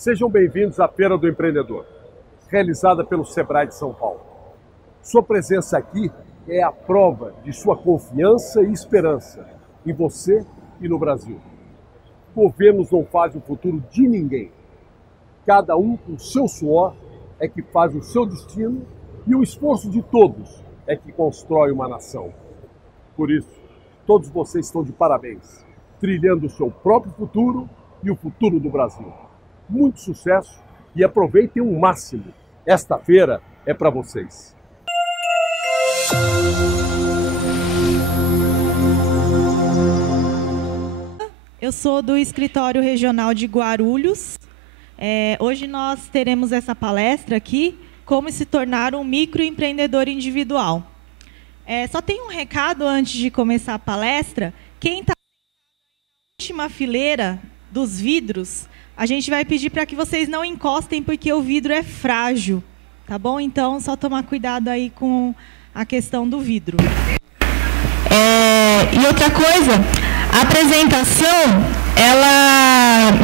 Sejam bem-vindos à Feira do Empreendedor, realizada pelo Sebrae de São Paulo. Sua presença aqui é a prova de sua confiança e esperança em você e no Brasil. Governos não fazem o futuro de ninguém. Cada um com o seu suor é que faz o seu destino e o esforço de todos é que constrói uma nação. Por isso, todos vocês estão de parabéns, trilhando o seu próprio futuro e o futuro do Brasil. Muito sucesso e aproveitem o máximo. Esta feira é para vocês. Eu sou do Escritório Regional de Guarulhos. Hoje nós teremos essa palestra aqui, como se tornar um microempreendedor individual. Só tem um recado antes de começar a palestra. Quem está na última fileira dos vidros, a gente vai pedir para que vocês não encostem, porque o vidro é frágil, tá bom? Então, só tomar cuidado aí com a questão do vidro. E outra coisa, a apresentação,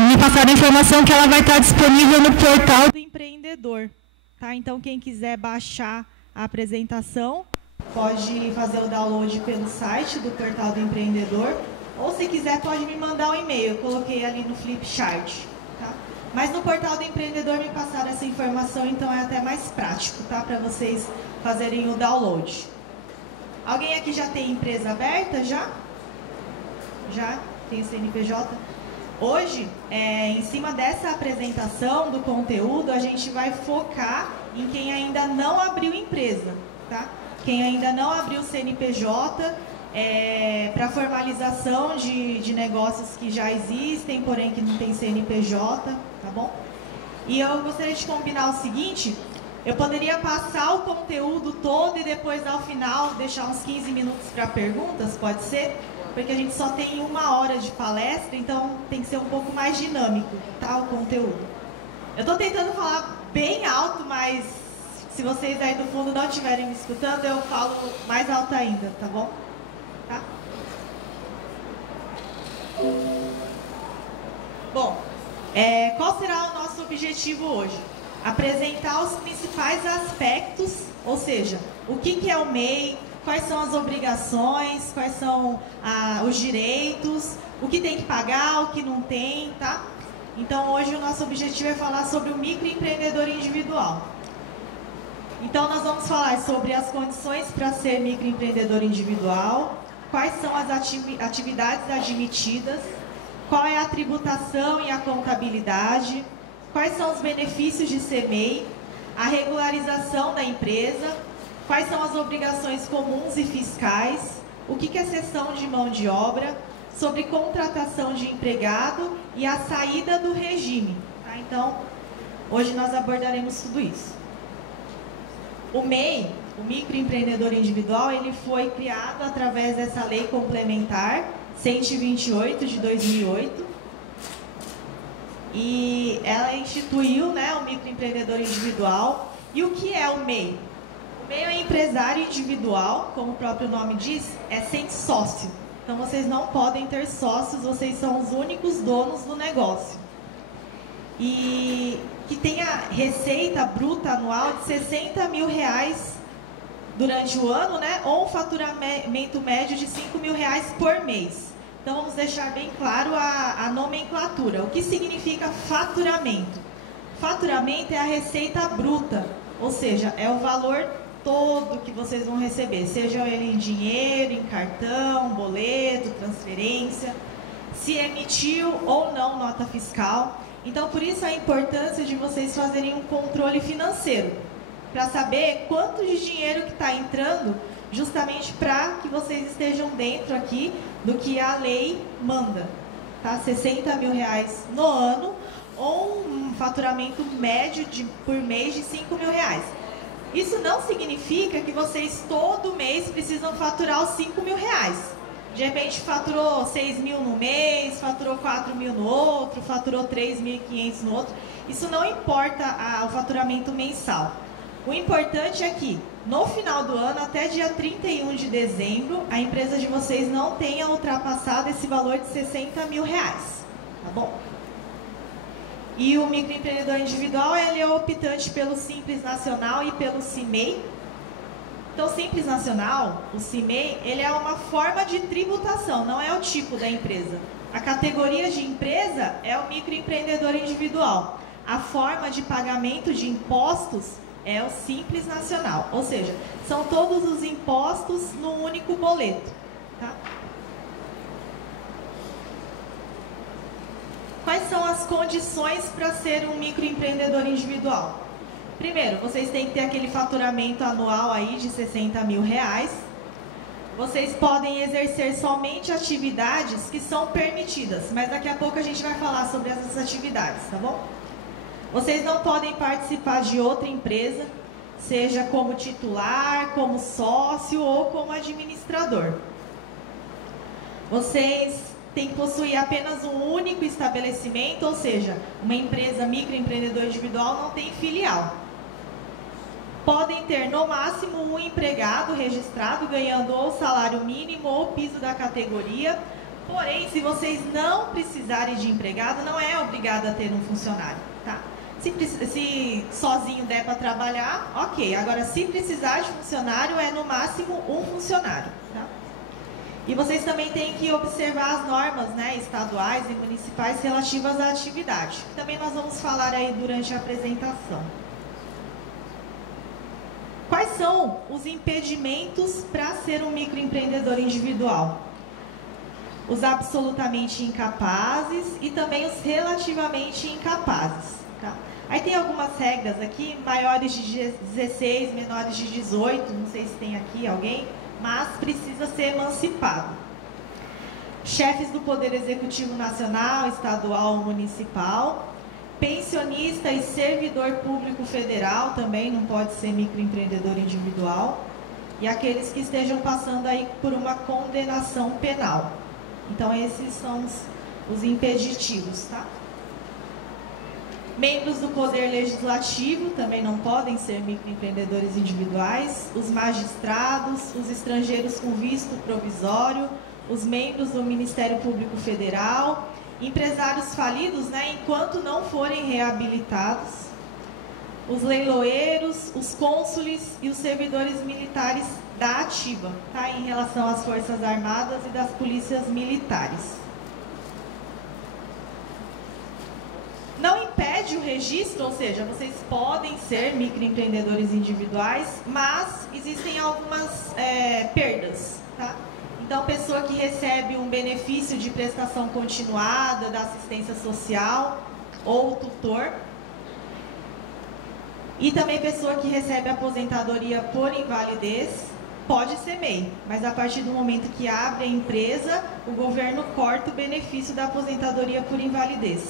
me passaram a informação que ela vai estar disponível no portal do empreendedor, tá? Então, quem quiser baixar a apresentação, pode fazer o download pelo site do portal do empreendedor, ou se quiser pode me mandar um e-mail, eu coloquei ali no Flipchart, tá? Mas no portal do empreendedor me passaram essa informação, então é até mais prático, tá? Para vocês fazerem o download. Alguém aqui já tem empresa aberta? Já? Já? Tem o CNPJ? Hoje, em cima dessa apresentação do conteúdo, a gente vai focar em quem ainda não abriu empresa, tá? Quem ainda não abriu o CNPJ, para formalização de negócios que já existem, porém que não tem CNPJ, tá bom? E eu gostaria de combinar o seguinte, eu poderia passar o conteúdo todo e depois, ao final, deixar uns 15 minutos para perguntas, pode ser? Porque a gente só tem 1 hora de palestra, então tem que ser um pouco mais dinâmico, tá, o conteúdo. Eu estou tentando falar bem alto, mas se vocês aí do fundo não estiverem me escutando, eu falo mais alto ainda, tá bom? Tá? Bom, qual será o nosso objetivo hoje? Apresentar os principais aspectos, ou seja, o que é o MEI, quais são as obrigações, quais são os direitos, o que tem que pagar, o que não tem, tá? Então, hoje o nosso objetivo é falar sobre o microempreendedor individual. Então, nós vamos falar sobre as condições para ser microempreendedor individual, quais são as atividades admitidas, qual é a tributação e a contabilidade, quais são os benefícios de ser MEI, a regularização da empresa, quais são as obrigações comuns e fiscais, o que é cessão de mão de obra, sobre contratação de empregado e a saída do regime. Tá? Então, hoje nós abordaremos tudo isso. O MEI, o microempreendedor individual, ele foi criado através dessa lei complementar 128 de 2008 e ela instituiu, né, o microempreendedor individual. E o que é o MEI? O MEI é um empresário individual, como o próprio nome diz, é sem sócio. Então vocês não podem ter sócios, vocês são os únicos donos do negócio. E que tem a receita bruta anual de R$60 mil durante o ano, né? Ou um faturamento médio de R$5 mil por mês. Então vamos deixar bem claro a nomenclatura. O que significa faturamento? Faturamento é a receita bruta, ou seja, é o valor todo que vocês vão receber, seja ele em dinheiro, em cartão, boleto, transferência, se emitiu ou não nota fiscal. Então, por isso a importância de vocês fazerem um controle financeiro, para saber quanto de dinheiro que está entrando, justamente para que vocês estejam dentro aqui do que a lei manda. Tá? R$60 mil no ano, ou um faturamento médio por mês de R$5 mil. Isso não significa que vocês todo mês precisam faturar os R$5 mil. De repente faturou 6 mil no mês, faturou 4 mil no outro, faturou 3.500 no outro. Isso não importa o faturamento mensal. O importante é que no final do ano, até dia 31 de dezembro, a empresa de vocês não tenha ultrapassado esse valor de R$60 mil. Tá bom? E o microempreendedor individual, ele é optante pelo Simples Nacional e pelo CIMEI. Então, o Simples Nacional, o CIMEI, ele é uma forma de tributação, não é o tipo da empresa. A categoria de empresa é o microempreendedor individual. A forma de pagamento de impostos é o Simples Nacional, ou seja, são todos os impostos no único boleto. Tá? Quais são as condições para ser um microempreendedor individual? Primeiro, vocês têm que ter aquele faturamento anual aí de R$60 mil. Vocês podem exercer somente atividades que são permitidas, mas daqui a pouco a gente vai falar sobre essas atividades, tá bom? Vocês não podem participar de outra empresa, seja como titular, como sócio ou como administrador. Vocês têm que possuir apenas um único estabelecimento, ou seja, uma empresa microempreendedor individual não tem filial. Podem ter no máximo um empregado registrado, ganhando ou salário mínimo ou piso da categoria. Porém, se vocês não precisarem de empregado, não é obrigado a ter um funcionário, tá? Se sozinho der para trabalhar, ok. Agora, se precisar de funcionário, é no máximo um funcionário, tá? E vocês também têm que observar as normas, né, estaduais e municipais relativas à atividade. Também nós vamos falar aí durante a apresentação. Quais são os impedimentos para ser um microempreendedor individual? Os absolutamente incapazes e também os relativamente incapazes. Tá? Aí tem algumas regras aqui, maiores de 16, menores de 18, não sei se tem aqui alguém, mas precisa ser emancipado. Chefes do Poder Executivo Nacional, Estadual ou Municipal. Pensionista e servidor público federal também não pode ser microempreendedor individual. E aqueles que estejam passando aí por uma condenação penal. Então, esses são os impeditivos, tá? Membros do Poder Legislativo também não podem ser microempreendedores individuais. Os magistrados, os estrangeiros com visto provisório, os membros do Ministério Público Federal, empresários falidos, né, enquanto não forem reabilitados, os leiloeiros, os cônsules e os servidores militares da ativa, tá, em relação às Forças Armadas e das polícias militares. Não impede o registro, ou seja, vocês podem ser microempreendedores individuais, mas existem algumas perdas, tá? Então, pessoa que recebe um benefício de prestação continuada da assistência social ou tutor. E também pessoa que recebe aposentadoria por invalidez, pode ser MEI. Mas a partir do momento que abre a empresa, o governo corta o benefício da aposentadoria por invalidez.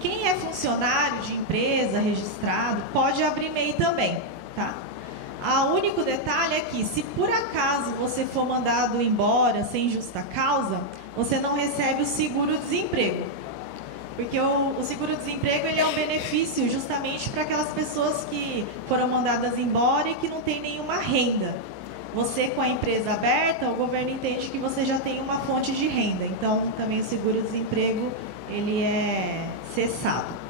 Quem é funcionário de empresa registrado pode abrir MEI também, tá? O único detalhe é que, se por acaso você for mandado embora sem justa causa, você não recebe o seguro-desemprego. Porque o seguro-desemprego ele é um benefício justamente para aquelas pessoas que foram mandadas embora e que não tem nenhuma renda. Você, com a empresa aberta, o governo entende que você já tem uma fonte de renda. Então, também o seguro-desemprego ele é cessado.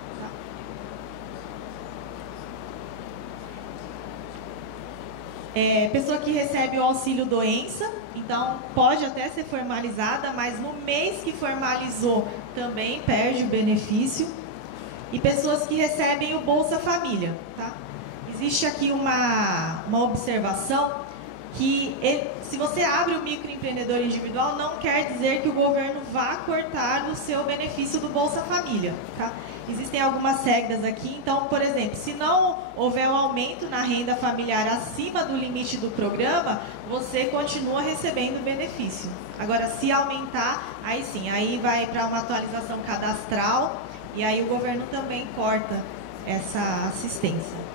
Pessoa que recebe o auxílio doença, então pode até ser formalizada, mas no mês que formalizou também perde o benefício. E pessoas que recebem o Bolsa Família, tá? Existe aqui uma observação que se você abre o microempreendedor individual, não quer dizer que o governo vá cortar o seu benefício do Bolsa Família, tá? Existem algumas regras aqui, então, por exemplo, se não houver um aumento na renda familiar acima do limite do programa, você continua recebendo o benefício. Agora, se aumentar, aí sim, aí vai para uma atualização cadastral e aí o governo também corta essa assistência.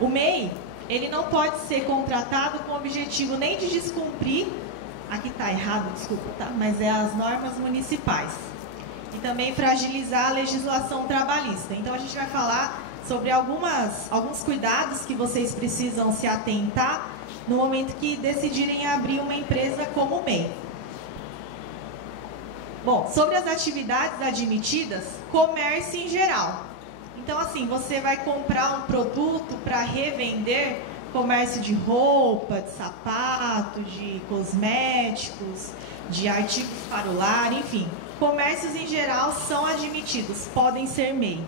O MEI, ele não pode ser contratado com o objetivo nem de descumprir, aqui está errado, desculpa, tá? Mas é as normas municipais. E também fragilizar a legislação trabalhista. Então a gente vai falar sobre alguns cuidados que vocês precisam se atentar no momento que decidirem abrir uma empresa como MEI. Bom, sobre as atividades admitidas, comércio em geral. Então, assim, você vai comprar um produto para revender, comércio de roupa, de sapato, de cosméticos, de artigos para o lar, enfim. Comércios em geral são admitidos, podem ser MEI.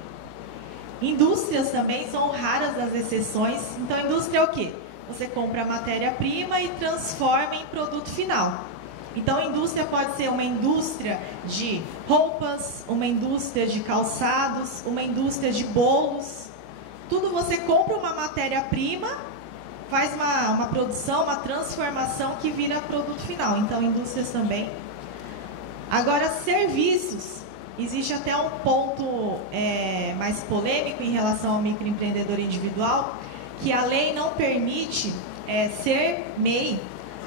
Indústrias também são raras as exceções. Então, indústria é o quê? Você compra a matéria-prima e transforma em produto final. Então, indústria pode ser uma indústria de roupas, uma indústria de calçados, uma indústria de bolos. Tudo você compra uma matéria-prima, faz uma produção, uma transformação que vira produto final. Então, indústrias também. Agora, serviços. Existe até um ponto mais polêmico em relação ao microempreendedor individual, que a lei não permite ser MEI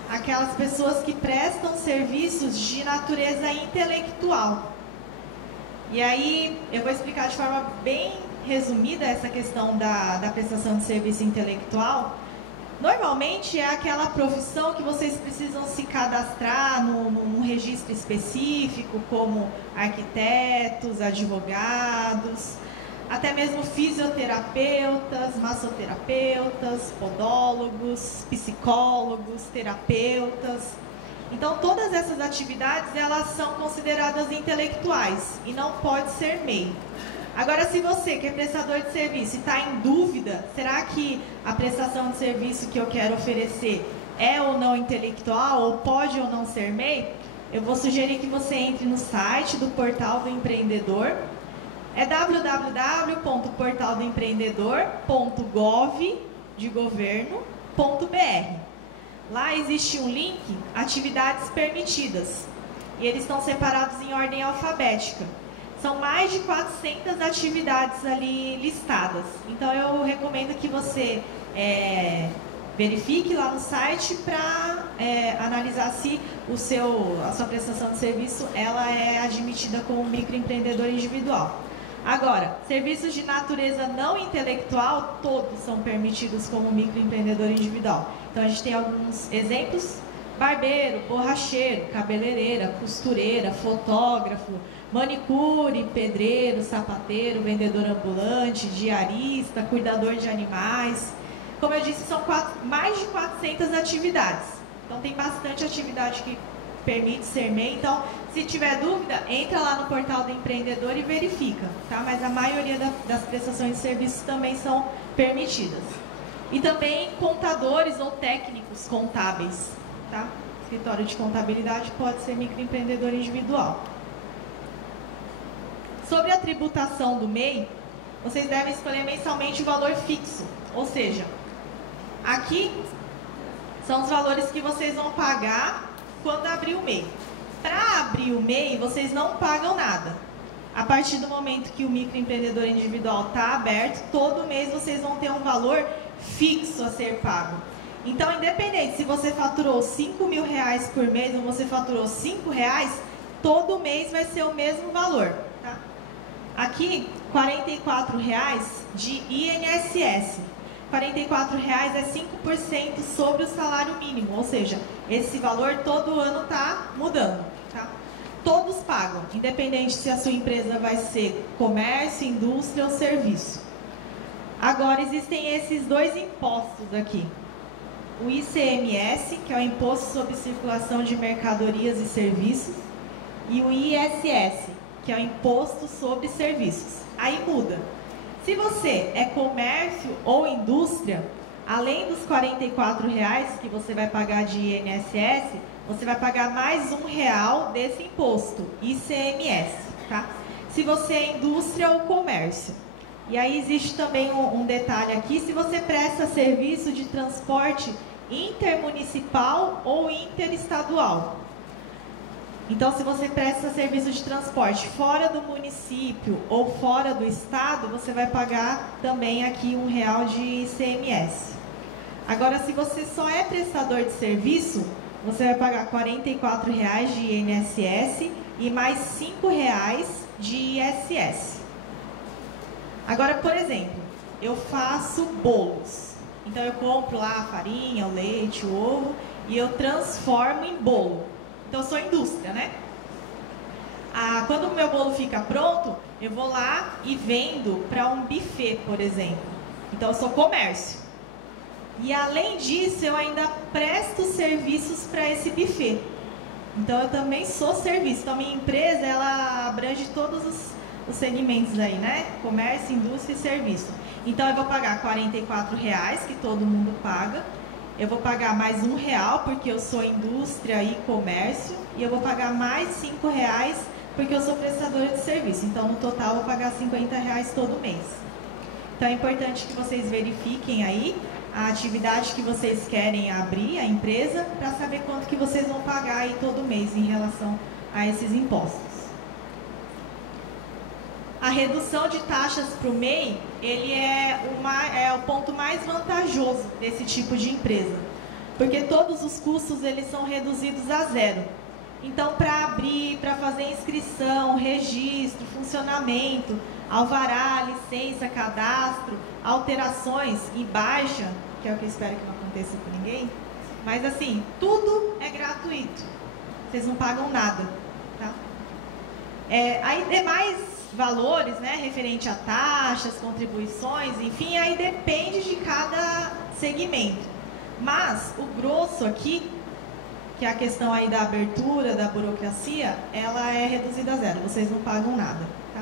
aquelas pessoas que prestam serviços de natureza intelectual. E aí, eu vou explicar de forma bem resumida essa questão da prestação de serviço intelectual. Normalmente é aquela profissão que vocês precisam se cadastrar num registro específico, como arquitetos, advogados, até mesmo fisioterapeutas, massoterapeutas, podólogos, psicólogos, terapeutas. Então, todas essas atividades, elas são consideradas intelectuais e não pode ser MEI. Agora, se você, que é prestador de serviço, está em dúvida, será que a prestação de serviço que eu quero oferecer é ou não intelectual, ou pode ou não ser MEI? Eu vou sugerir que você entre no site do Portal do Empreendedor. É www.portaldoempreendedor.gov.br. Lá existe um link, atividades permitidas, e eles estão separados em ordem alfabética. São mais de 400 atividades ali listadas. Então, eu recomendo que você verifique lá no site para analisar se a sua prestação de serviço ela é admitida como microempreendedor individual. Agora, serviços de natureza não intelectual, todos são permitidos como microempreendedor individual. Então, a gente tem alguns exemplos: barbeiro, borracheiro, cabeleireira, costureira, fotógrafo, manicure, pedreiro, sapateiro, vendedor ambulante, diarista, cuidador de animais. Como eu disse, são mais de 400 atividades. Então, tem bastante atividade que permite ser MEI. Então, se tiver dúvida, entra lá no Portal do Empreendedor e verifica, tá? Mas a maioria das prestações de serviços também são permitidas. E também contadores ou técnicos contábeis, tá? Escritório de contabilidade pode ser microempreendedor individual. Sobre a tributação do MEI, vocês devem escolher mensalmente o valor fixo. Ou seja, aqui são os valores que vocês vão pagar quando abrir o MEI. Para abrir o MEI, vocês não pagam nada. A partir do momento que o microempreendedor individual está aberto, todo mês vocês vão ter um valor fixo a ser pago. Então, independente se você faturou R$5.000 por mês ou você faturou R$5, todo mês vai ser o mesmo valor. Tá? Aqui, R$44 de INSS. R$44 é 5% sobre o salário mínimo, ou seja, esse valor todo ano está mudando. Tá? Todos pagam, independente se a sua empresa vai ser comércio, indústria ou serviço. Agora, existem esses dois impostos aqui. O ICMS, que é o Imposto sobre Circulação de Mercadorias e Serviços, e o ISS, que é o Imposto sobre Serviços. Aí muda. Se você é comércio ou indústria, além dos R$44 que você vai pagar de INSS, você vai pagar mais R$1 desse imposto, ICMS, tá? Se você é indústria ou comércio. E aí existe também um detalhe aqui: se você presta serviço de transporte intermunicipal ou interestadual. Então, se você presta serviço de transporte fora do município ou fora do estado, você vai pagar também aqui R$1 de ICMS. Agora, se você só é prestador de serviço, você vai pagar R$44 de INSS e mais R$5 de ISS. Agora, por exemplo, eu faço bolos. Então, eu compro lá a farinha, o leite, o ovo e eu transformo em bolo. Então, eu sou indústria, né? Quando o meu bolo fica pronto, eu vou lá e vendo para um buffet, por exemplo. Então, eu sou comércio. E, além disso, eu ainda presto serviços para esse buffet. Então, eu também sou serviço. Então, minha empresa, ela abrange todos os segmentos aí, né? Comércio, indústria e serviço. Então, eu vou pagar R$44, que todo mundo paga. Eu vou pagar mais R$1, porque eu sou indústria e comércio. E eu vou pagar mais R$5, porque eu sou prestadora de serviço. Então, no total, eu vou pagar R$50 todo mês. Então, é importante que vocês verifiquem aí a atividade que vocês querem abrir, a empresa, para saber quanto que vocês vão pagar aí todo mês em relação a esses impostos. A redução de taxas para o MEI, ele é o ponto mais vantajoso desse tipo de empresa, porque todos os custos eles são reduzidos a zero. Então, para abrir, para fazer inscrição, registro, funcionamento, alvará, licença, cadastro, alterações e baixa, que é o que eu espero que não aconteça com ninguém, mas assim, tudo é gratuito, vocês não pagam nada, tá? Aí demais valores, né, referente a taxas, contribuições, enfim, aí depende de cada segmento, mas o grosso aqui, que é a questão aí da abertura, da burocracia, ela é reduzida a zero, vocês não pagam nada, tá?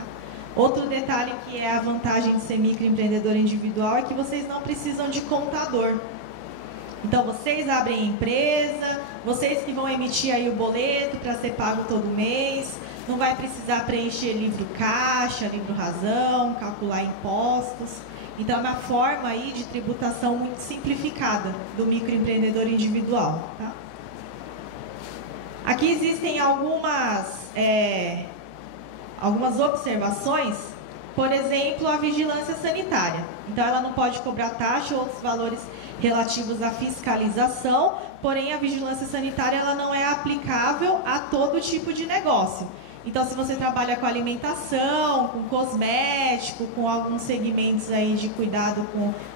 Outro detalhe que é a vantagem de ser microempreendedor individual é que vocês não precisam de contador. Então, vocês abrem a empresa, vocês que vão emitir aí o boleto para ser pago todo mês, não vai precisar preencher livro caixa, livro razão, calcular impostos. Então, é uma forma aí de tributação muito simplificada do microempreendedor individual, tá? Aqui existem algumas observações, por exemplo, a vigilância sanitária. Então, ela não pode cobrar taxa ou outros valores relativos à fiscalização, porém, a vigilância sanitária ela não é aplicável a todo tipo de negócio. Então, se você trabalha com alimentação, com cosmético, com alguns segmentos aí de cuidado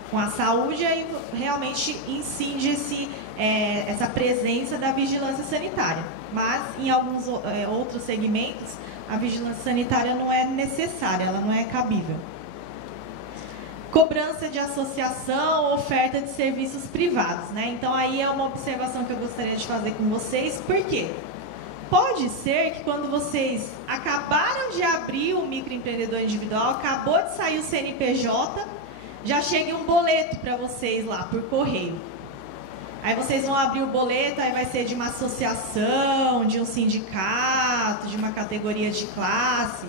com a saúde, aí realmente incide essa presença da vigilância sanitária. Mas, em alguns outros segmentos, a vigilância sanitária não é necessária, ela não é cabível. Cobrança de associação, oferta de serviços privados, né? Então, aí é uma observação que eu gostaria de fazer com vocês. Por quê? Pode ser que quando vocês acabaram de abrir o microempreendedor individual, acabou de sair o CNPJ, já chegue um boleto para vocês lá por correio. Aí vocês vão abrir o boleto, aí vai ser de uma associação, de um sindicato, de uma categoria de classe.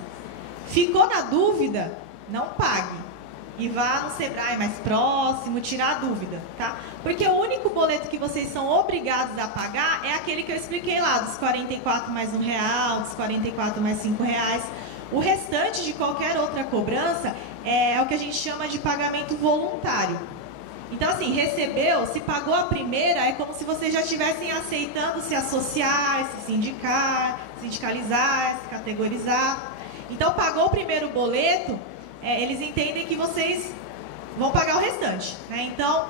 Ficou na dúvida? Não pague. E vá no Sebrae mais próximo, tirar a dúvida, tá? Porque o único boleto que vocês são obrigados a pagar é aquele que eu expliquei lá, dos 44 mais R$1, dos 44 mais R$5. O restante de qualquer outra cobrança é o que a gente chama de pagamento voluntário. Então, assim, recebeu, se pagou a primeira, é como se vocês já estivessem aceitando se associar, se sindicar, sindicalizar, se categorizar. Então, pagou o primeiro boleto, eles entendem que vocês vão pagar o restante, né? Então,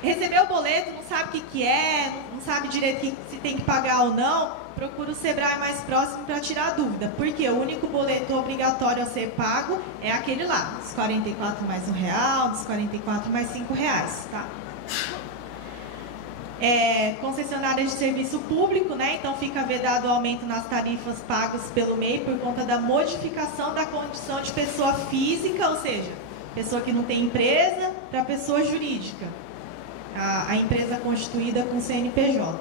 recebeu o boleto, não sabe o que é, não sabe direito se tem que pagar ou não, procura o Sebrae mais próximo para tirar a dúvida. Porque o único boleto obrigatório a ser pago é aquele lá, dos 44 mais R$1, dos 44 mais R$5, tá? Concessionária de serviço público, né? Então fica vedado o aumento nas tarifas pagas pelo MEI por conta da modificação da condição de pessoa física, ou seja, pessoa que não tem empresa, para pessoa jurídica, a empresa constituída com CNPJ.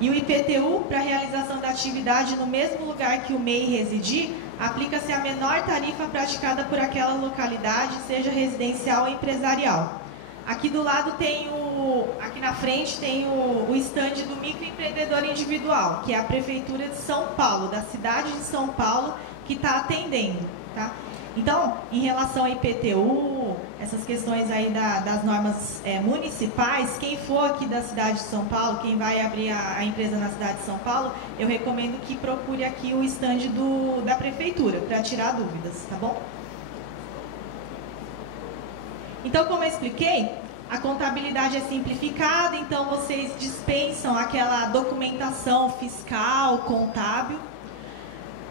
E o IPTU, para realização da atividade no mesmo lugar que o MEI residir, aplica-se a menor tarifa praticada por aquela localidade, seja residencial ou empresarial. Aqui do lado tem aqui na frente tem o estande do microempreendedor individual, que é a Prefeitura de São Paulo, da cidade de São Paulo, que está atendendo, tá? Então, em relação ao IPTU, essas questões aí das normas municipais, quem for aqui da cidade de São Paulo, quem vai abrir a empresa na cidade de São Paulo, eu recomendo que procure aqui o estande da Prefeitura, para tirar dúvidas, tá bom? Então, como eu expliquei, A contabilidade é simplificada, então vocês dispensam aquela documentação fiscal, contábil.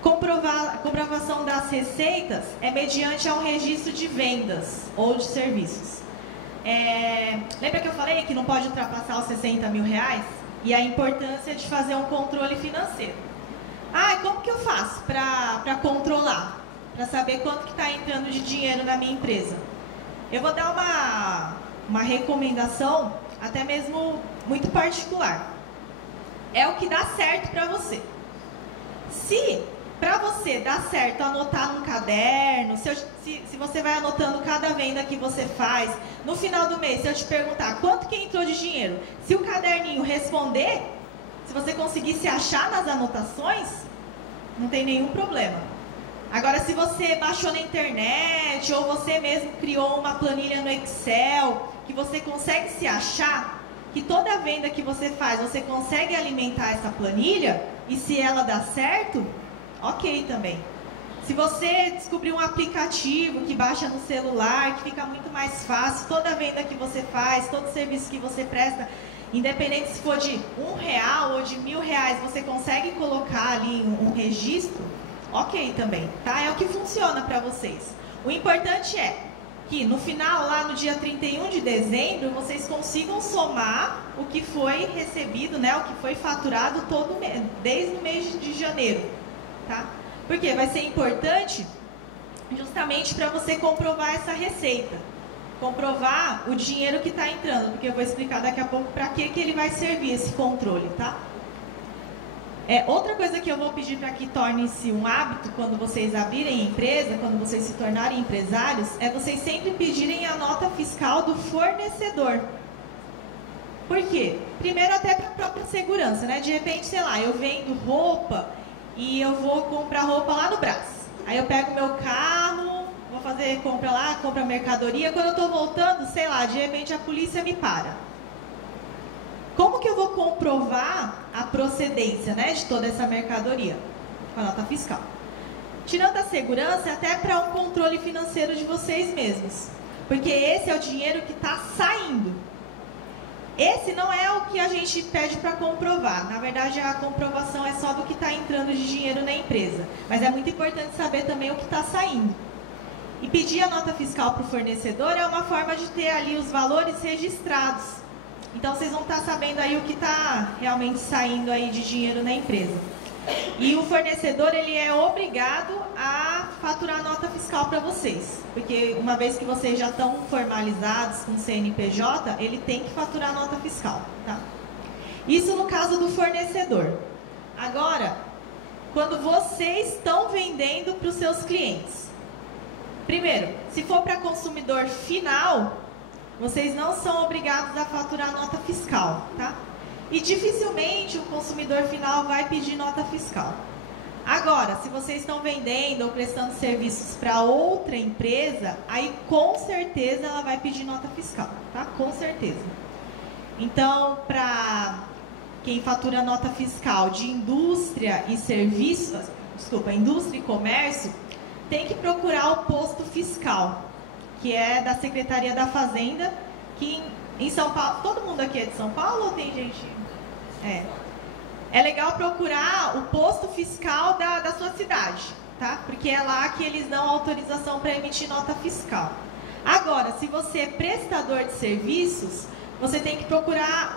Comprovação das receitas é mediante um registro de vendas ou de serviços. Lembra que eu falei que não pode ultrapassar os 60 mil reais? E a importância de fazer um controle financeiro. Como que eu faço para controlar? Para saber quanto que está entrando de dinheiro na minha empresa? Eu vou dar uma recomendação, até mesmo muito particular. É o que dá certo para você. Se para você dar certo anotar num caderno, se você vai anotando cada venda que você faz, no final do mês, se eu te perguntar quanto que entrou de dinheiro, se o caderninho responder, se você conseguir se achar nas anotações, não tem nenhum problema. Agora, se você baixou na internet ou você mesmo criou uma planilha no Excel, que você consegue se achar, que toda venda que você faz, você consegue alimentar essa planilha, e se ela dá certo, ok também. Se você descobrir um aplicativo que baixa no celular, que fica muito mais fácil, toda venda que você faz, todo serviço que você presta, independente se for de R$1 ou de R$1.000, você consegue colocar ali um registro, ok também, tá? É o que funciona para vocês. O importante é que no final, lá no dia 31 de dezembro, vocês consigam somar o que foi recebido, né? O que foi faturado todo mês, desde o mês de janeiro, tá? Porque vai ser importante justamente para você comprovar essa receita, comprovar o dinheiro que está entrando, porque eu vou explicar daqui a pouco para que ele vai servir esse controle, tá? Outra coisa que eu vou pedir para que torne-se um hábito quando vocês abrirem empresa, quando vocês se tornarem empresários, é vocês sempre pedirem a nota fiscal do fornecedor. Por quê? Primeiro, até para a própria segurança, né? De repente, sei lá, eu vendo roupa e eu vou comprar roupa lá no Brás. Aí eu pego meu carro, vou fazer compra lá, compra mercadoria. Quando eu estou voltando, sei lá, de repente a polícia me para. Como que eu vou comprovar a procedência, né, de toda essa mercadoria? Com a nota fiscal. Tirando a segurança, até para um controle financeiro de vocês mesmos. Porque esse é o dinheiro que está saindo. Esse não é o que a gente pede para comprovar. Na verdade, a comprovação é só do que está entrando de dinheiro na empresa. Mas é muito importante saber também o que está saindo. E pedir a nota fiscal para o fornecedor é uma forma de ter ali os valores registrados. Então, vocês vão estar sabendo aí o que está realmente saindo aí de dinheiro na empresa. E o fornecedor, ele é obrigado a faturar a nota fiscal para vocês. Porque uma vez que vocês já estão formalizados com o CNPJ, ele tem que faturar a nota fiscal, tá? Isso no caso do fornecedor. Agora, quando vocês estão vendendo para os seus clientes. Primeiro, se for para consumidor final, vocês não são obrigados a faturar a nota fiscal, tá? E dificilmente o consumidor final vai pedir nota fiscal. Agora, se vocês estão vendendo ou prestando serviços para outra empresa, aí com certeza ela vai pedir nota fiscal, tá? Com certeza. Então, para quem fatura nota fiscal de indústria e serviços, indústria e comércio, tem que procurar o posto fiscal, que é da Secretaria da Fazenda, que em São Paulo, todo mundo aqui é de São Paulo ou tem gente? É legal procurar o posto fiscal da sua cidade, tá? Porque é lá que eles dão autorização para emitir nota fiscal. Agora, se você é prestador de serviços, você tem que procurar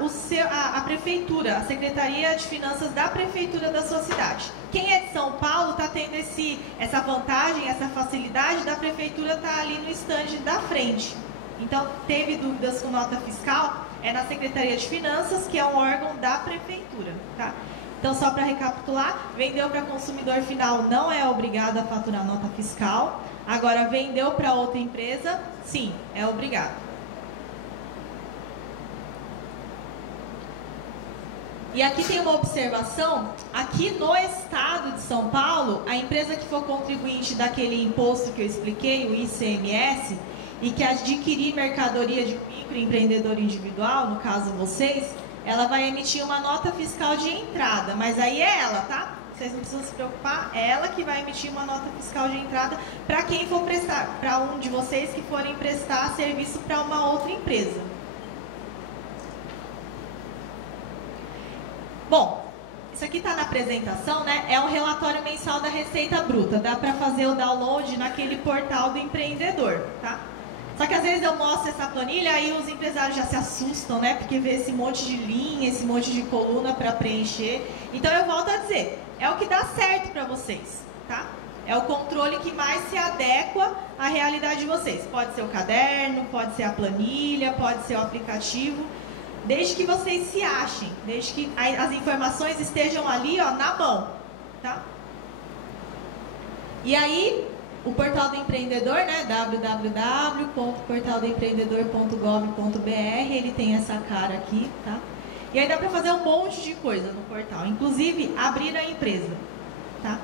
a prefeitura, a Secretaria de Finanças da prefeitura da sua cidade. Quem é de São Paulo está tendo essa vantagem, essa facilidade da prefeitura estar ali no estande da frente. Então, teve dúvidas com nota fiscal? É na Secretaria de Finanças, que é um órgão da prefeitura, tá? Então, só para recapitular, vendeu para consumidor final não é obrigado a faturar nota fiscal. Agora, vendeu para outra empresa, sim, é obrigado. E aqui tem uma observação, aqui no estado de São Paulo, a empresa que for contribuinte daquele imposto que eu expliquei, o ICMS, e que adquirir mercadoria de microempreendedor individual, no caso vocês, ela vai emitir uma nota fiscal de entrada, mas aí é ela, tá? Vocês não precisam se preocupar, é ela que vai emitir uma nota fiscal de entrada para quem for prestar, para um de vocês que forem prestar serviço para uma outra empresa. Bom, isso aqui está na apresentação, né? É um relatório mensal da Receita Bruta. Dá para fazer o download naquele portal do empreendedor, tá? Só que às vezes eu mostro essa planilha, aí os empresários já se assustam, né? Porque vê esse monte de linha, esse monte de coluna para preencher. Então eu volto a dizer, é o que dá certo para vocês, tá? É o controle que mais se adequa à realidade de vocês. Pode ser o caderno, pode ser a planilha, pode ser o aplicativo. Desde que vocês se achem, desde que as informações estejam ali, ó, na mão, tá? E aí, o portal do empreendedor, né, www.portaldoempreendedor.gov.br, ele tem essa cara aqui, tá? E aí dá para fazer um monte de coisa no portal, inclusive abrir a empresa, tá?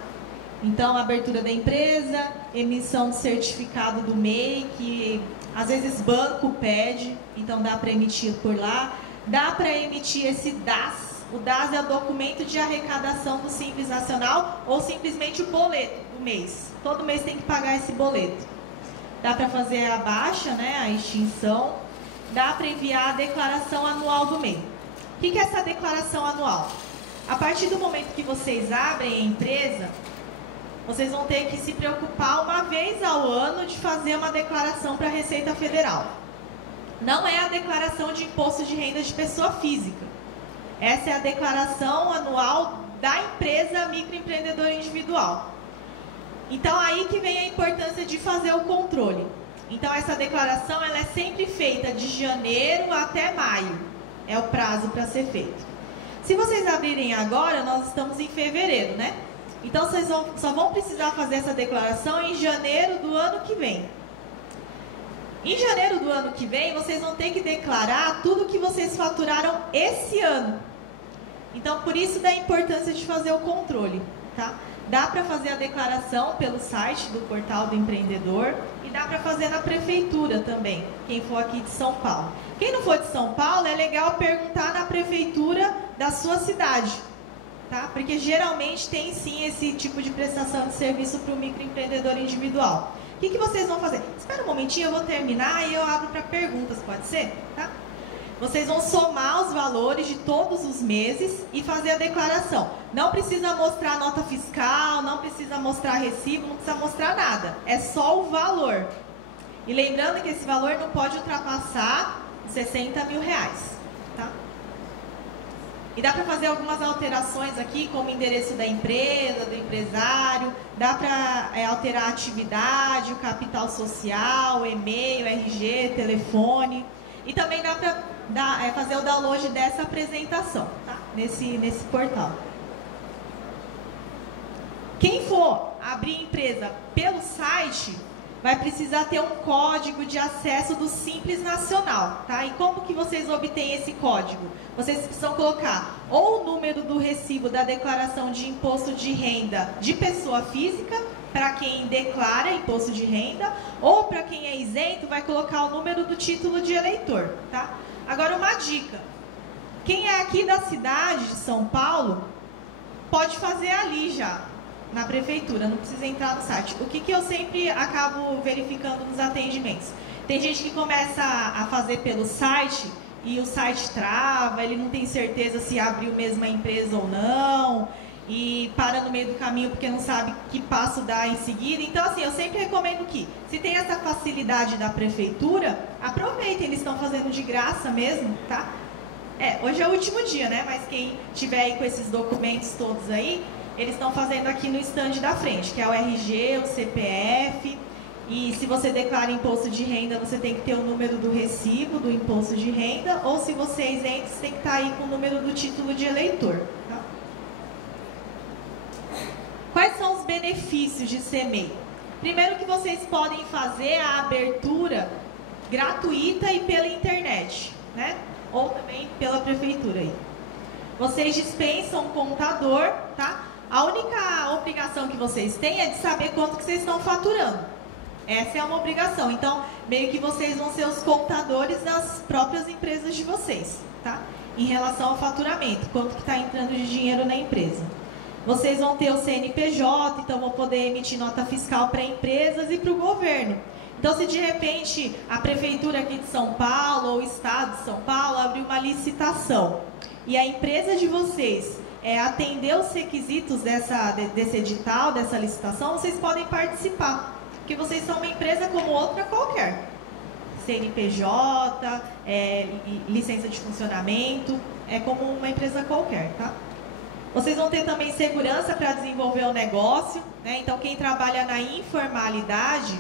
Então, abertura da empresa, emissão de certificado do MEI, que às vezes banco pede, então dá para emitir por lá. Dá para emitir esse DAS. O DAS é o documento de arrecadação do Simples Nacional ou simplesmente o boleto do mês. Todo mês tem que pagar esse boleto. Dá para fazer a baixa, né, a extinção. Dá para enviar a declaração anual do MEI. O que é essa declaração anual? A partir do momento que vocês abrem a empresa, vocês vão ter que se preocupar uma vez ao ano de fazer uma declaração para a Receita Federal. Não é a declaração de imposto de renda de pessoa física. Essa é a declaração anual da empresa microempreendedor individual. Então, aí que vem a importância de fazer o controle. Então, essa declaração ela é sempre feita de janeiro até maio. É o prazo para ser feito. Se vocês abrirem agora, nós estamos em fevereiro, né? Então, vocês só vão precisar fazer essa declaração em janeiro do ano que vem. Em janeiro do ano que vem, vocês vão ter que declarar tudo que vocês faturaram esse ano. Então, por isso da importância de fazer o controle, tá? Dá para fazer a declaração pelo site do Portal do Empreendedor e dá para fazer na prefeitura também, quem for aqui de São Paulo. Quem não for de São Paulo, é legal perguntar na prefeitura da sua cidade, tá? Porque geralmente tem sim esse tipo de prestação de serviço para o microempreendedor individual. O que vocês vão fazer? Espera um momentinho, eu vou terminar e eu abro para perguntas, pode ser? Tá? Vocês vão somar os valores de todos os meses e fazer a declaração. Não precisa mostrar nota fiscal, não precisa mostrar recibo, não precisa mostrar nada. É só o valor. E lembrando que esse valor não pode ultrapassar R$60 mil, tá? E dá para fazer algumas alterações aqui, como o endereço da empresa, do empresário. Dá para alterar a atividade, o capital social, o e-mail, RG, telefone. E também dá para fazer o download dessa apresentação, tá? Nesse portal. Quem for abrir empresa pelo site vai precisar ter um código de acesso do Simples Nacional, tá? E como que vocês obtêm esse código? Vocês precisam colocar ou o número do recibo da declaração de imposto de renda de pessoa física, para quem declara imposto de renda, ou para quem é isento, vai colocar o número do título de eleitor, tá? Agora, uma dica. Quem é aqui da cidade de São Paulo, pode fazer ali já, na prefeitura, não precisa entrar no site. O que eu sempre acabo verificando nos atendimentos? Tem gente que começa a fazer pelo site e o site trava, ele não tem certeza se abriu mesmo a empresa ou não, e para no meio do caminho porque não sabe que passo dar em seguida. Então, assim, eu sempre recomendo que, se tem essa facilidade da prefeitura, aproveitem, eles estão fazendo de graça mesmo, tá? Hoje é o último dia, né? Mas quem tiver aí com esses documentos todos aí, eles estão fazendo aqui no stand da frente, que é o RG, o CPF, e se você declara imposto de renda, você tem que ter o número do recibo do imposto de renda, ou se você é isento, você tem que estar aí com o número do título de eleitor. Tá? Quais são os benefícios de ser MEI? Primeiro que vocês podem fazer a abertura gratuita e pela internet, né? Ou também pela prefeitura aí. Vocês dispensam contador, tá? A única obrigação que vocês têm é de saber quanto que vocês estão faturando. Essa é uma obrigação. Então, meio que vocês vão ser os contadores das próprias empresas de vocês, tá? Em relação ao faturamento, quanto que está entrando de dinheiro na empresa. Vocês vão ter o CNPJ, então vão poder emitir nota fiscal para empresas e para o governo. Então, se de repente a prefeitura aqui de São Paulo ou o estado de São Paulo abrir uma licitação e a empresa de vocês atender os requisitos desse edital, dessa licitação, vocês podem participar, porque vocês são uma empresa como outra qualquer. CNPJ, licença de funcionamento, é como uma empresa qualquer, tá? Vocês vão ter também segurança para desenvolver o negócio, né? Então, quem trabalha na informalidade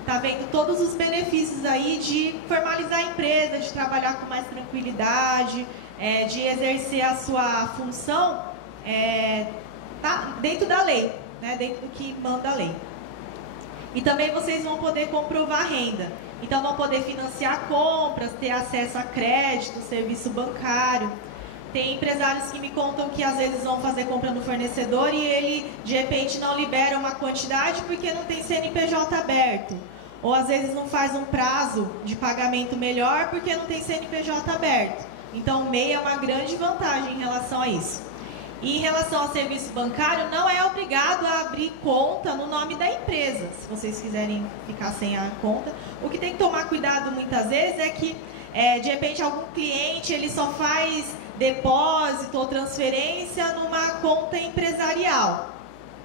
está vendo todos os benefícios aí de formalizar a empresa, de trabalhar com mais tranquilidade, de exercer a sua função dentro da lei, né? Dentro do que manda a lei. E também vocês vão poder comprovar renda. Então, vão poder financiar compras, ter acesso a crédito, serviço bancário. Tem empresários que me contam que às vezes vão fazer compra no fornecedor e ele, de repente, não libera uma quantidade porque não tem CNPJ aberto. Ou às vezes não faz um prazo de pagamento melhor porque não tem CNPJ aberto. Então, o MEI é uma grande vantagem em relação a isso. E em relação ao serviço bancário, não é obrigado a abrir conta no nome da empresa, se vocês quiserem ficar sem a conta. O que tem que tomar cuidado muitas vezes é que, de repente, algum cliente ele só faz depósito ou transferência numa conta empresarial.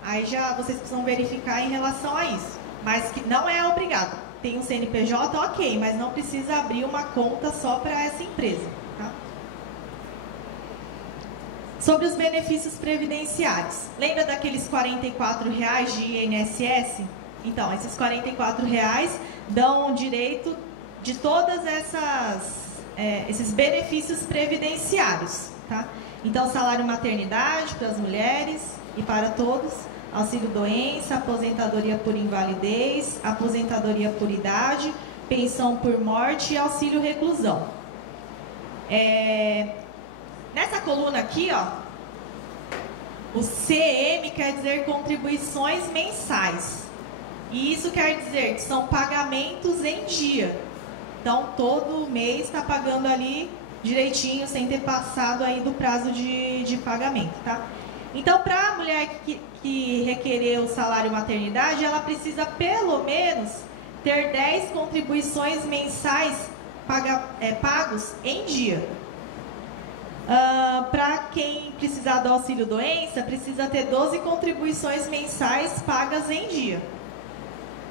Aí já vocês precisam verificar em relação a isso. Mas que não é obrigado. Tem um CNPJ, ok, mas não precisa abrir uma conta só para essa empresa. Tá? Sobre os benefícios previdenciários. Lembra daqueles R$44 de INSS? Então, esses R$44 dão direito de todas esses benefícios previdenciários. Tá? Então, salário maternidade para as mulheres e para todos, auxílio doença, aposentadoria por invalidez, aposentadoria por idade, pensão por morte e auxílio reclusão. Nessa coluna aqui, ó, o CM quer dizer contribuições mensais. E isso quer dizer que são pagamentos em dia. Então, todo mês está pagando ali direitinho, sem ter passado aí do prazo de pagamento, tá? Então, para a mulher que requerer o salário maternidade, ela precisa pelo menos ter 10 contribuições mensais pagos em dia. Para quem precisar do auxílio doença, precisa ter 12 contribuições mensais pagas em dia.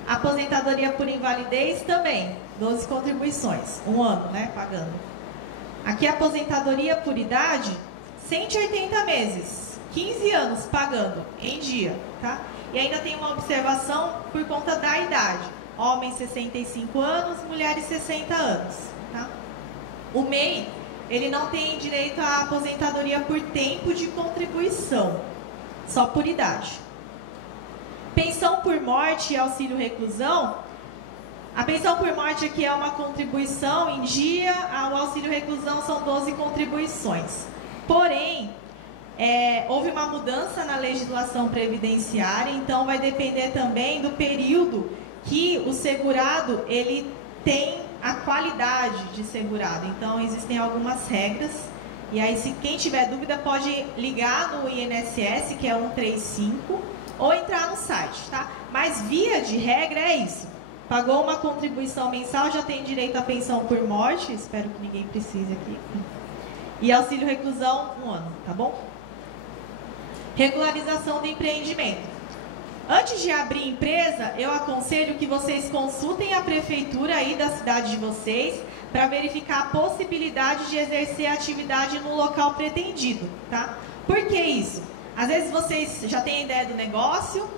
Aposentadoria por invalidez também, 12 contribuições, um ano, né, pagando. Aqui a aposentadoria por idade, 180 meses, 15 anos pagando em dia, tá? E ainda tem uma observação por conta da idade. Homens 65 anos, mulheres 60 anos, tá? O MEI, ele não tem direito à aposentadoria por tempo de contribuição, só por idade. Pensão por morte e auxílio reclusão. A pensão por morte aqui é uma contribuição em dia, o auxílio reclusão são 12 contribuições. Porém, houve uma mudança na legislação previdenciária, então vai depender também do período que o segurado ele tem a qualidade de segurado. Então, existem algumas regras. E aí, se quem tiver dúvida, pode ligar no INSS, que é 135, ou entrar no site, tá? Mas, via de regra, é isso. Pagou uma contribuição mensal, já tem direito à pensão por morte. Espero que ninguém precise aqui. E auxílio reclusão, 1 ano, tá bom? Regularização do empreendimento. Antes de abrir empresa, eu aconselho que vocês consultem a prefeitura aí da cidade de vocês para verificar a possibilidade de exercer a atividade no local pretendido, tá? Por que isso? Às vezes vocês já têm a ideia do negócio,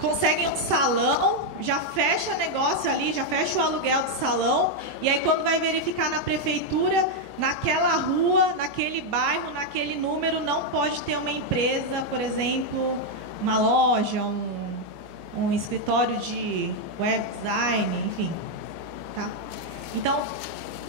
conseguem um salão, já fecha negócio ali, já fecha o aluguel do salão, e aí quando vai verificar na prefeitura, naquela rua, naquele bairro, naquele número, não pode ter uma empresa, por exemplo, uma loja, um escritório de web design, enfim, tá? Então,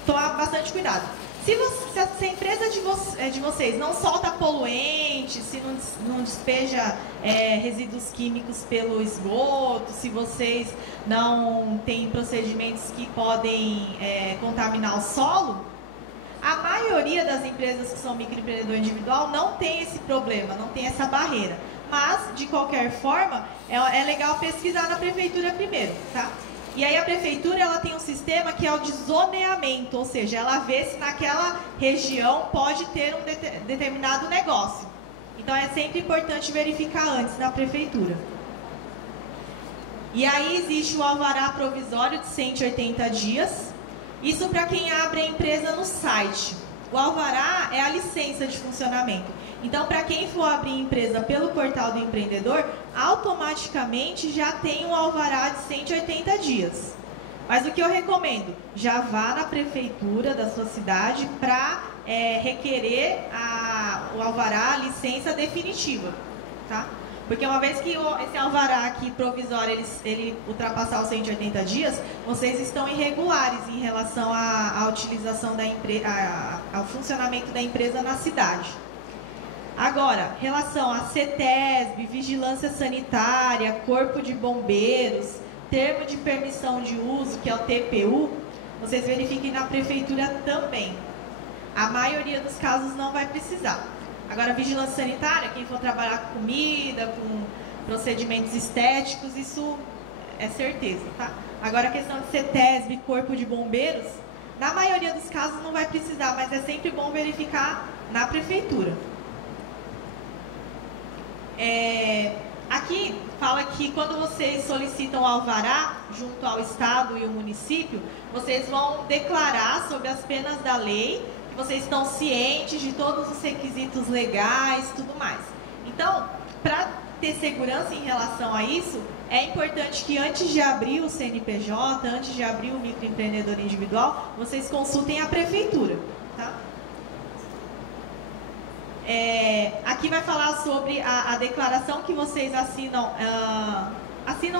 tomar bastante cuidado. Se a empresa de vocês não solta poluentes, se não despeja resíduos químicos pelo esgoto, se vocês não têm procedimentos que podem contaminar o solo, a maioria das empresas que são microempreendedor individual não tem esse problema, não tem essa barreira. Mas, de qualquer forma, é legal pesquisar na prefeitura primeiro, tá? E aí a prefeitura ela tem um sistema que é o de zoneamento, ou seja, ela vê se naquela região pode ter um determinado negócio. Então é sempre importante verificar antes na prefeitura. E aí existe o alvará provisório de 180 dias. Isso para quem abre a empresa no site. O alvará é a licença de funcionamento. Então, para quem for abrir empresa pelo portal do empreendedor, automaticamente já tem um alvará de 180 dias. Mas o que eu recomendo? Já vá na prefeitura da sua cidade para requerer o alvará, a licença definitiva, tá? Porque uma vez que esse alvará aqui provisório ele ultrapassar os 180 dias, vocês estão irregulares em relação à utilização da ao funcionamento da empresa na cidade. Agora, em relação a CETESB, Vigilância Sanitária, Corpo de Bombeiros, Termo de Permissão de Uso, que é o TPU, vocês verifiquem na prefeitura também. A maioria dos casos não vai precisar. Agora, vigilância sanitária, quem for trabalhar com comida, com procedimentos estéticos, isso é certeza, tá? Agora, a questão de CETESB, Corpo de Bombeiros, na maioria dos casos não vai precisar, mas é sempre bom verificar na prefeitura. Aqui fala que quando vocês solicitam alvará junto ao Estado e o município, vocês vão declarar sobre as penas da lei, que vocês estão cientes de todos os requisitos legais e tudo mais. Então, para ter segurança em relação a isso, é importante que antes de abrir o CNPJ, antes de abrir o microempreendedor individual, vocês consultem a prefeitura, tá? Aqui vai falar sobre a declaração que vocês assinam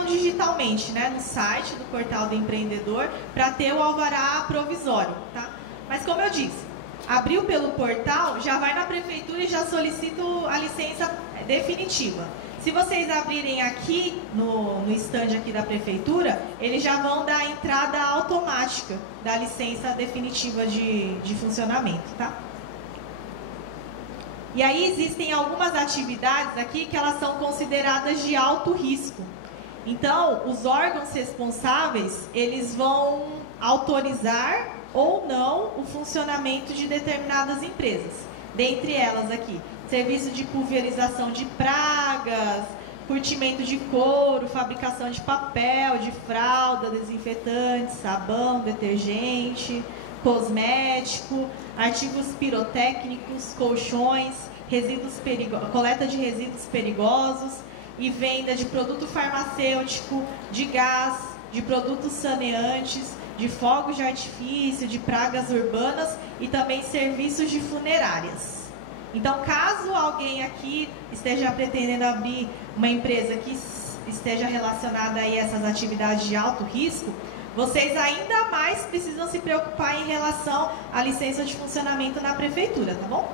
digitalmente, né, no site do portal do empreendedor, para ter o alvará provisório, tá? Mas como eu disse, abriu pelo portal, já vai na prefeitura e já solicita a licença definitiva. Se vocês abrirem aqui no stand aqui da prefeitura, eles já vão dar a entrada automática da licença definitiva de funcionamento, tá? E aí existem algumas atividades aqui que elas são consideradas de alto risco. Então, os órgãos responsáveis, eles vão autorizar ou não o funcionamento de determinadas empresas. Dentre elas aqui, serviço de pulverização de pragas, curtimento de couro, fabricação de papel, de fralda, desinfetante, sabão, detergente, cosmético, artigos pirotécnicos, colchões, coleta de resíduos perigosos e venda de produto farmacêutico, de gás, de produtos saneantes, de fogos de artifício, de pragas urbanas e também serviços de funerárias. Então, caso alguém aqui esteja pretendendo abrir uma empresa que esteja relacionada a essas atividades de alto risco, vocês ainda mais precisam se preocupar em relação à licença de funcionamento na prefeitura, tá bom?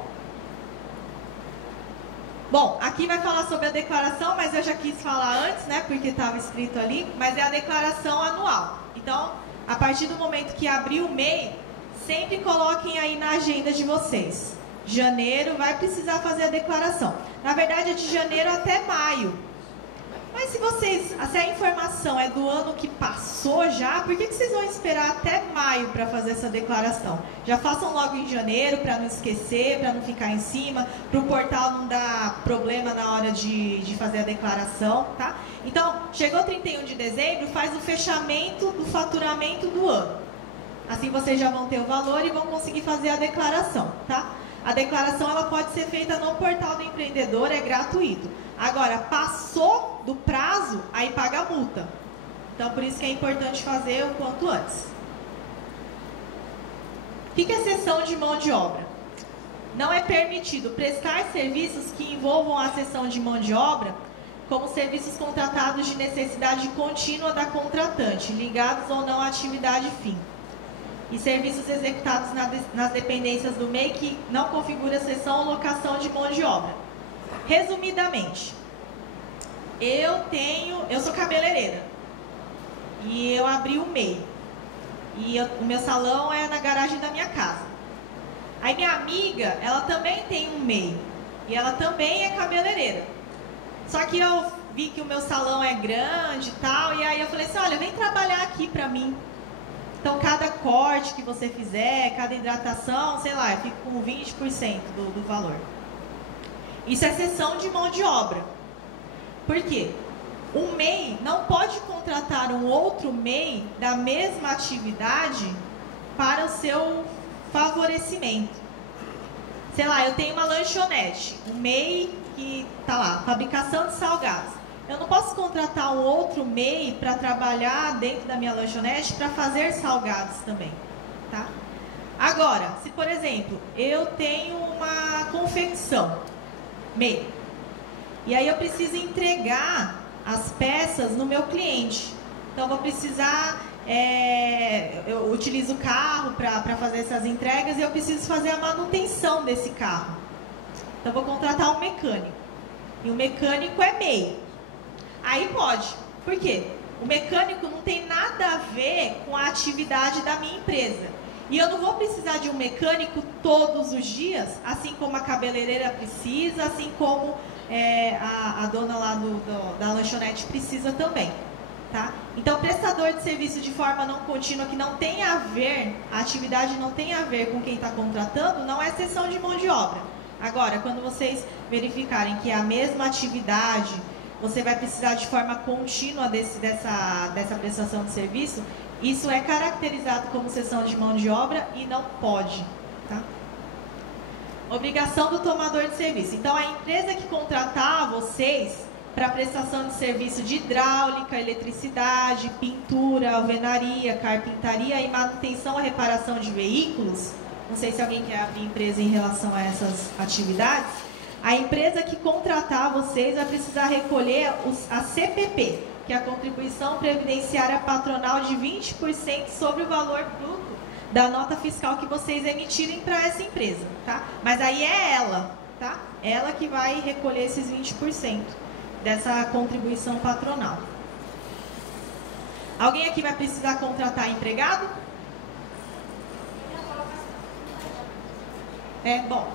Bom, aqui vai falar sobre a declaração, mas eu já quis falar antes, né, porque estava escrito ali, mas é a declaração anual. Então, a partir do momento que abrir o MEI, sempre coloquem aí na agenda de vocês. Janeiro vai precisar fazer a declaração. Na verdade, é de janeiro até maio. Mas se a informação é do ano que passou já, por que vocês vão esperar até maio para fazer essa declaração? Já façam logo em janeiro, para não esquecer, para não ficar em cima, para o portal não dar problema na hora de fazer a declaração, tá? Então, chegou 31 de dezembro, faz o fechamento do faturamento do ano. Assim vocês já vão ter o valor e vão conseguir fazer a declaração, tá? A declaração ela pode ser feita no portal do empreendedor, é gratuito. Agora, passou do prazo, aí paga a multa. Então, por isso que é importante fazer o quanto antes. O que é cessão de mão de obra? Não é permitido prestar serviços que envolvam a cessão de mão de obra, como serviços contratados de necessidade contínua da contratante, ligados ou não à atividade fim. E serviços executados nas dependências do MEI que não configura cessão ou locação de mão de obra. Resumidamente, eu sou cabeleireira e eu abri o MEI e o meu salão é na garagem da minha casa. Aí minha amiga, ela também tem um MEI e ela também é cabeleireira. Só que eu vi que o meu salão é grande e tal, e aí eu falei assim, olha, vem trabalhar aqui pra mim. Então, cada corte que você fizer, cada hidratação, sei lá, eu fico com 20% do valor. Isso é cessão de mão de obra. Por quê? Um MEI não pode contratar um outro MEI da mesma atividade para o seu favorecimento. Sei lá, eu tenho uma lanchonete, um MEI que tá lá, fabricação de salgados. Eu não posso contratar um outro MEI para trabalhar dentro da minha lanchonete para fazer salgados também, tá? Agora, se por exemplo, eu tenho uma confecção, MEI, e aí eu preciso entregar as peças no meu cliente. Então eu vou precisar, eu utilizo o carro para fazer essas entregas e eu preciso fazer a manutenção desse carro. Então eu vou contratar um mecânico. E o mecânico é MEI. Aí pode. Por quê? O mecânico não tem nada a ver com a atividade da minha empresa. E eu não vou precisar de um mecânico todos os dias, assim como a cabeleireira precisa, assim como a dona lá da lanchonete precisa também. Tá? Então, prestador de serviço de forma não contínua, que não tem a ver, a atividade não tem a ver com quem está contratando, não é cessão de mão de obra. Agora, quando vocês verificarem que é a mesma atividade, você vai precisar de forma contínua dessa prestação de serviço, isso é caracterizado como cessão de mão de obra e não pode. Tá? Obrigação do tomador de serviço. Então, a empresa que contratar vocês para prestação de serviço de hidráulica, eletricidade, pintura, alvenaria, carpintaria e manutenção ou reparação de veículos, não sei se alguém quer abrir empresa em relação a essas atividades, a empresa que contratar vocês vai precisar recolher a CPP, que é a contribuição previdenciária patronal de 20% sobre o valor bruto da nota fiscal que vocês emitirem para essa empresa, tá? Mas aí é ela, tá? Ela que vai recolher esses 20% dessa contribuição patronal. Alguém aqui vai precisar contratar empregado? Bom.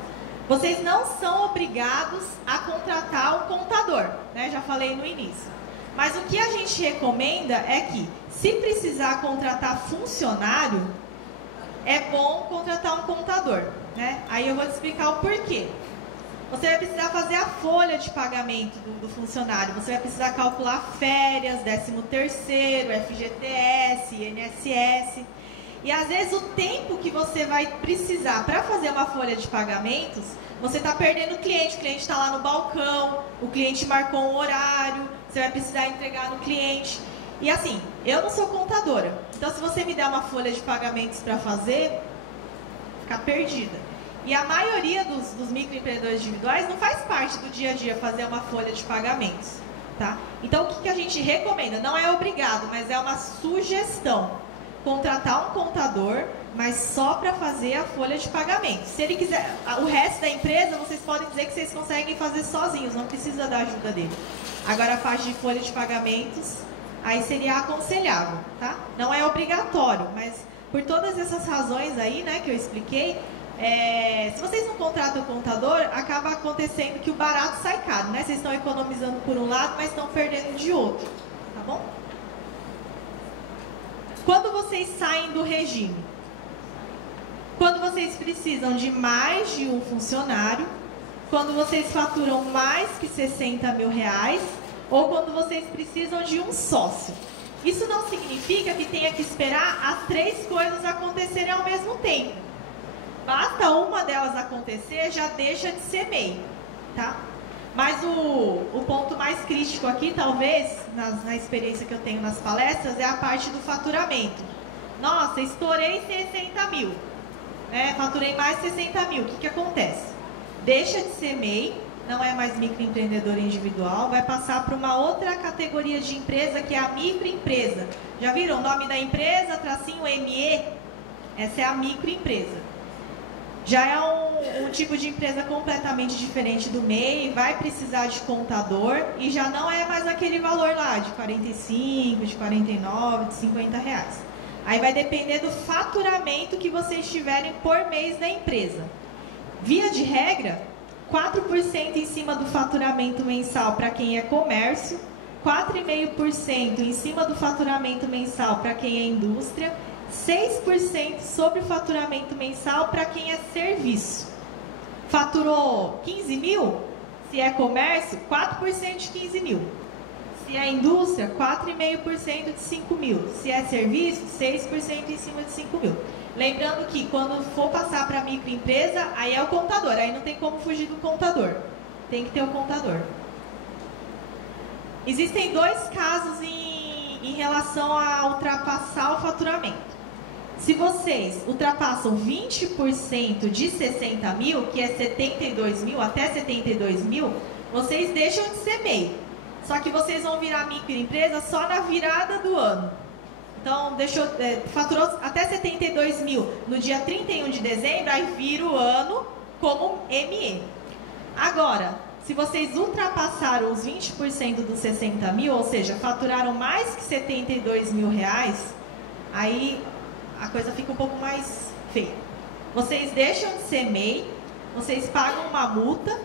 Vocês não são obrigados a contratar um contador, né? Já falei no início. Mas o que a gente recomenda é que, se precisar contratar funcionário, é bom contratar um contador, né? Aí eu vou te explicar o porquê. Você vai precisar fazer a folha de pagamento do funcionário. Você vai precisar calcular férias, 13º, FGTS, INSS. E às vezes o tempo que você vai precisar para fazer uma folha de pagamentos, você está perdendo o cliente está lá no balcão, o cliente marcou um horário, você vai precisar entregar no cliente. E assim, eu não sou contadora, então se você me der uma folha de pagamentos para fazer, fica perdida. E a maioria dos microempreendedores individuais não faz parte do dia a dia fazer uma folha de pagamentos, tá? Então o que a gente recomenda? Não é obrigado, mas é uma sugestão. Contratar um contador, mas só para fazer a folha de pagamento. Se ele quiser, o resto da empresa, vocês podem dizer que vocês conseguem fazer sozinhos, não precisa da ajuda dele. Agora a parte de folha de pagamentos, aí seria aconselhável, tá? Não é obrigatório, mas por todas essas razões aí, né, que eu expliquei, se vocês não contratam o contador, acaba acontecendo que o barato sai caro, né? Vocês estão economizando por um lado, mas estão perdendo de outro, tá bom? Quando vocês saem do regime? Quando vocês precisam de mais de um funcionário, quando vocês faturam mais que 60 mil reais, ou quando vocês precisam de um sócio. Isso não significa que tenha que esperar as 3 coisas acontecerem ao mesmo tempo. Basta uma delas acontecer, já deixa de ser MEI, tá? Mas o ponto mais crítico aqui, talvez, na experiência que eu tenho nas palestras, é a parte do faturamento. Nossa, estourei 60 mil, né? Faturei mais 60 mil. O que acontece? Deixa de ser MEI, não é mais microempreendedor individual, vai passar para uma outra categoria de empresa, que é a microempresa. Já viram o nome da empresa, tracinho ME? Essa é a microempresa. Já é um tipo de empresa completamente diferente do MEI, vai precisar de contador e já não é mais aquele valor lá de 45, de 49, de 50 reais. Aí vai depender do faturamento que vocês tiverem por mês da empresa. Via de regra, 4% em cima do faturamento mensal para quem é comércio 4,5% em cima do faturamento mensal para quem é indústria, 6% sobre o faturamento mensal para quem é serviço. Faturou 15 mil? Se é comércio, 4% de 15 mil. Se é indústria, 4,5% de 5 mil. Se é serviço, 6% em cima de 5 mil. Lembrando que quando for passar para microempresa, aí é o contador. Aí não tem como fugir do contador. Tem que ter o contador. Existem dois casos em relação a ultrapassar o faturamento. Se vocês ultrapassam 20% de 60 mil, que é 72 mil, até 72 mil, vocês deixam de ser MEI. Só que vocês vão virar microempresa só na virada do ano. Então, faturou até 72 mil no dia 31 de dezembro, aí vira o ano como ME. Agora, se vocês ultrapassaram os 20% dos 60 mil, ou seja, faturaram mais que 72 mil reais, aí a coisa fica um pouco mais feia. Vocês deixam de ser MEI, vocês pagam uma multa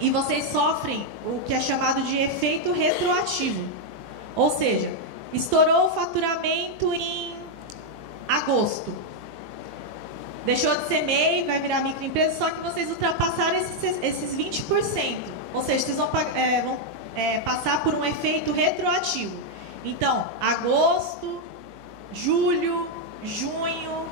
e vocês sofrem o que é chamado de efeito retroativo. Ou seja, estourou o faturamento em agosto. Deixou de ser MEI, vai virar microempresa, só que vocês ultrapassaram esses 20%. Ou seja, vocês vão passar por um efeito retroativo. Então, agosto, julho, junho,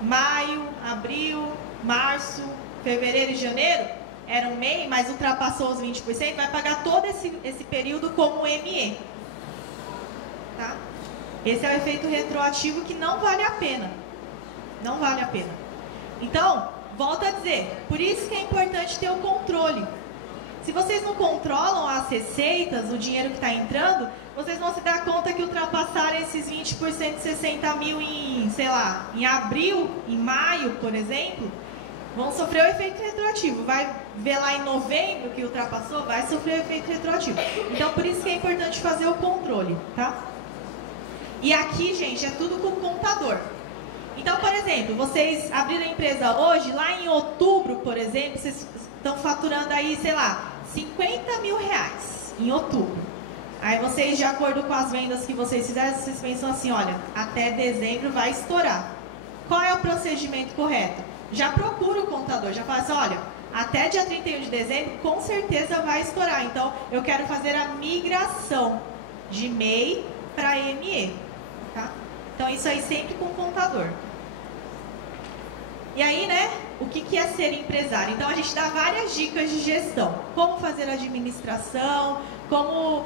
maio, abril, março, fevereiro e janeiro eram MEI, mas ultrapassou os 20%, vai pagar todo esse período como ME. Tá? Esse é o efeito retroativo que não vale a pena. Não vale a pena. Então, volto a dizer, por isso que é importante ter o controle. Se vocês não controlam as receitas, o dinheiro que está entrando, vocês vão se dar conta que ultrapassaram esses 20% de 60 mil em, sei lá, em abril, em maio, por exemplo, vão sofrer o efeito retroativo. Vai ver lá em novembro que ultrapassou, vai sofrer o efeito retroativo. Então, por isso que é importante fazer o controle, tá? E aqui, gente, é tudo com o contador. Então, por exemplo, vocês abriram a empresa hoje, lá em outubro, por exemplo, vocês estão faturando aí, sei lá, 50 mil reais em outubro. Aí vocês, de acordo com as vendas que vocês fizeram, vocês pensam assim, olha, até dezembro vai estourar. Qual é o procedimento correto? Já procura o contador, já fala assim, olha, até dia 31 de dezembro com certeza vai estourar. Então, eu quero fazer a migração de MEI para ME, tá? Então, isso aí sempre com o contador. E aí, né, o que é ser empresário? Então, a gente dá várias dicas de gestão. Como fazer a administração, como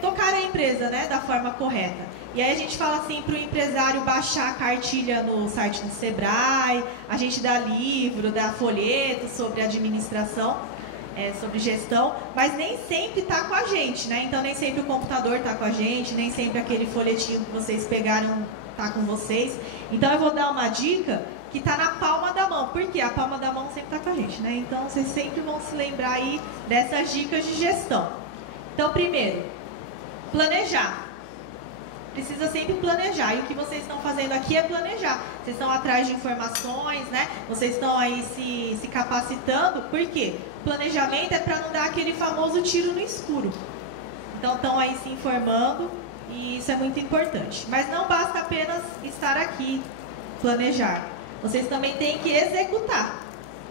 tocar a empresa, né, da forma correta. E aí a gente fala assim para o empresário baixar a cartilha no site do Sebrae, a gente dá livro, dá folheto sobre administração, sobre gestão, mas nem sempre está com a gente, né? Então nem sempre o computador está com a gente, nem sempre aquele folhetinho que vocês pegaram está com vocês. Então eu vou dar uma dica que está na palma da mão, porque a palma da mão sempre está com a gente, né? Então vocês sempre vão se lembrar aí dessas dicas de gestão. Então, primeiro, planejar. Precisa sempre planejar. E o que vocês estão fazendo aqui é planejar. Vocês estão atrás de informações, né? Vocês estão aí se capacitando. Por quê? Planejamento é para não dar aquele famoso tiro no escuro. Então, estão aí se informando e isso é muito importante. Mas não basta apenas estar aqui, planejar. Vocês também têm que executar.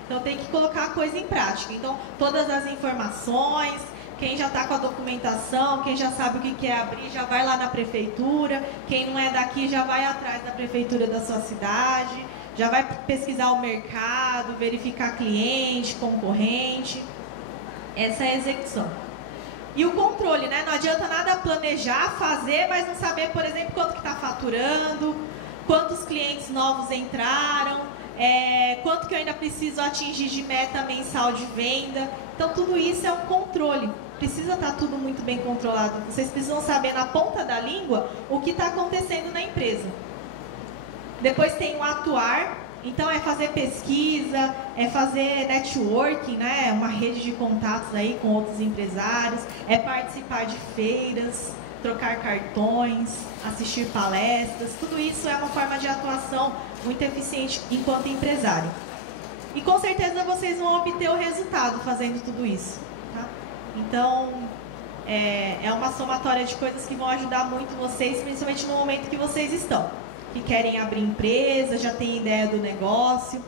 Então, tem que colocar a coisa em prática. Então, todas as informações... Quem já está com a documentação, quem já sabe o que quer abrir, já vai lá na prefeitura. Quem não é daqui, já vai atrás da prefeitura da sua cidade. Já vai pesquisar o mercado, verificar cliente, concorrente. Essa é a execução. E o controle, né? Não adianta nada planejar, fazer, mas não saber, por exemplo, quanto que está faturando, quantos clientes novos entraram, quanto que eu ainda preciso atingir de meta mensal de venda. Então, tudo isso é um controle. Precisa estar tudo muito bem controlado. Vocês precisam saber na ponta da língua o que está acontecendo na empresa. Depois tem o atuar. Então, é fazer pesquisa, é fazer networking, né? Uma rede de contatos aí com outros empresários, é participar de feiras, trocar cartões, assistir palestras. Tudo isso é uma forma de atuação muito eficiente enquanto empresário. E com certeza vocês vão obter o resultado fazendo tudo isso. Tá? Então, é uma somatória de coisas que vão ajudar muito vocês, principalmente no momento que vocês estão, que querem abrir empresa, já tem ideia do negócio.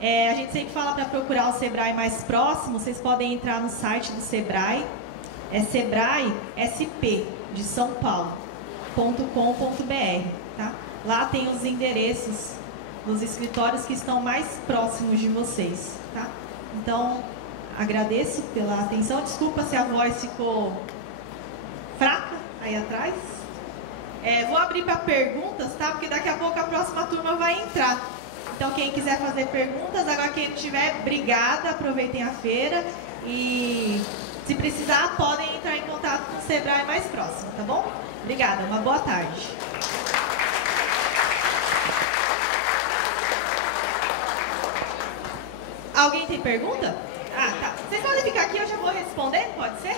A gente sempre fala para procurar o Sebrae mais próximo. Vocês podem entrar no site do Sebrae, é Sebrae SP de São Paulo.com.br, tá? Lá tem os endereços dos escritórios que estão mais próximos de vocês, tá? Então, agradeço pela atenção. Desculpa se a voz ficou fraca aí atrás. Vou abrir para perguntas, tá? Porque daqui a pouco a próxima turma vai entrar. Então, quem quiser fazer perguntas, agora quem não tiver, obrigada, aproveitem a feira. E se precisar, podem entrar em contato com o Sebrae mais próximo, tá bom? Obrigada, uma boa tarde. Alguém tem pergunta? Ah, tá. Vocês podem ficar aqui, eu já vou responder, pode ser?